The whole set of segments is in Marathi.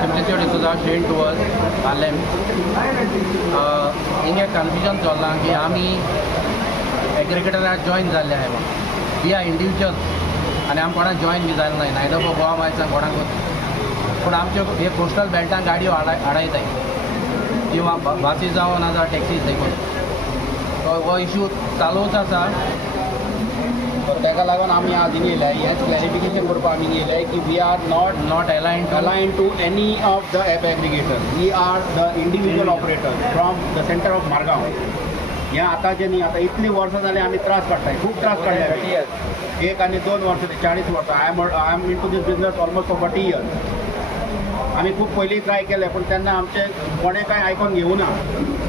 Simplicity D'Souza, Shane Tours, Harlem. Hinge confusion चल्लां की आमी एग्रीगेटराक जॉइन जाल्ले आहाय म्हणून. वी आर इंडिविज्युअल आनी आमी कोणाक जॉइन बी जालें नाय. नायदर फॉर गोवा मायल्सांक कोणाक. पूण आमच्यो हे कोस्टल बेल्टान गाडयो आडायताय किंवा बासी जावं ना जाल्यार टॅक्सीज देखून हो इश्यू चालूच आसा. ताका लागून आमी आज येयले हेच क्लॅरिफिकेशन करपाक आमी येयले की we are not aligned to any of the app aggregator. We are the individual operator from the centre of Margao. हें आतांचें न्ही, आतां इतलीं वर्सां जालीं आमी त्रास काडटाय, खूब त्रास काडले. 1 आनी 2 वर्सां 40 वर्सां. I am into this business almost for 40 years. आमी खूब पयलीं ट्राय केले पूण तेन्ना आमचें कोणें कांय आयकोन घेवना.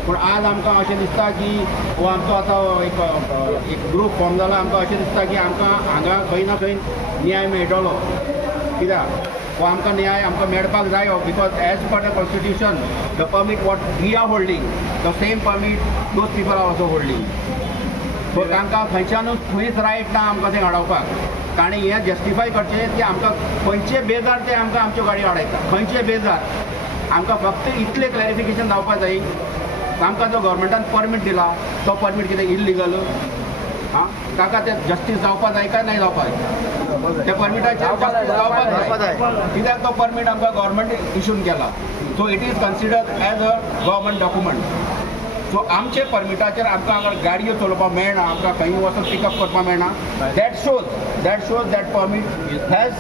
पूण आज आमकां अशें दिसता की हो आमचो आतां एक ग्रूप फॉर्म जाला. आमकां अशें दिसता की आमकां हांगा खंय ना खंय न्याय मेळटलो. कित्याक हो आमकां न्याय आमकां मेळपाक जायो. Because as per the constitution the permit what we are holding the same permit those people are also holding. So तांकां खंयच्यानूच खंयच रायट ना आमकां तें अडोवपाक. ताणें हें जस्टिफाय करचें की आमकां खंयचे बेजार ते आमकां आमच्यो गाडयो अडयता. खंयचे बेजार आमकां फक्त इतलें क्लॅरिफिकेशन जावपाक जाय. आमकां जो गव्हर्मेंटान परमीट दिला तो परमीट कितें इल्लिगल? ताका तें जस्टीस जावपाक जाय काय नाही जावपाक जाय? त्या परमिटाचेर जस्टीस जावपाक जाय. कित्याक तो परमीट आमकां गव्हर्मेंट इशून केला. So it is considered as a government document. So आमचे परमिटाचेर आमकां हांगा गाडयो चलोवपाक मेळना, आमकां खंय वचून पिकअप करपाक मेळना. That shows that permit has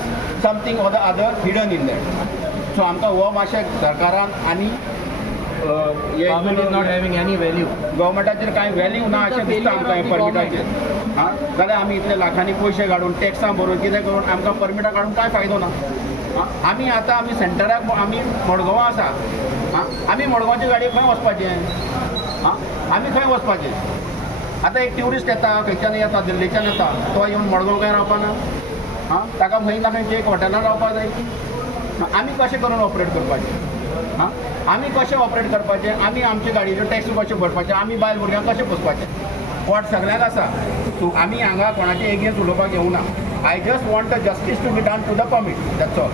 something or the other hidden in that. So आमकां हो मातशें सरकारान आनी नॉट हॅविंग एनी व्हॅल्यू. गव्हर्मेंटाचेर कांय व्हॅल्यू ना अशें दिसता आमकां हे परमिटाचेर. जाल्यार आमी इतले लाखांनी पयशे काडून टॅक्सां भरून कितें करून आमकां परमिटां काडून कांय फायदो ना. आमी आतां आमी सेंटराक आमी मडगांवां आसा. आमी मडगांवचे गाडये खंय वचपाचें? आमी खंय वचपाचें? आतां एक ट्युरिस्ट येता, खंयच्यान येता, दिल्लीच्यान येता, तो येवन मडगांव काय रावपाना. ताका खंय ना खंय एक हॉटेलान रावपाक जाय. आमी कशें करून ऑपरेट करपाचें? आमी कशें ऑपरेट करपाचें? आमी आमचे गाडयेचो टॅक्स कशें भरपाचें? आमी बायल भुरग्यांक कशें पोसपाचें? पोट सगळ्यांक आसा. सो आमी हांगा कोणाचे एगेन्स्ट उलोवपाक येवना. I just want the justice to be done to the permit. That's all.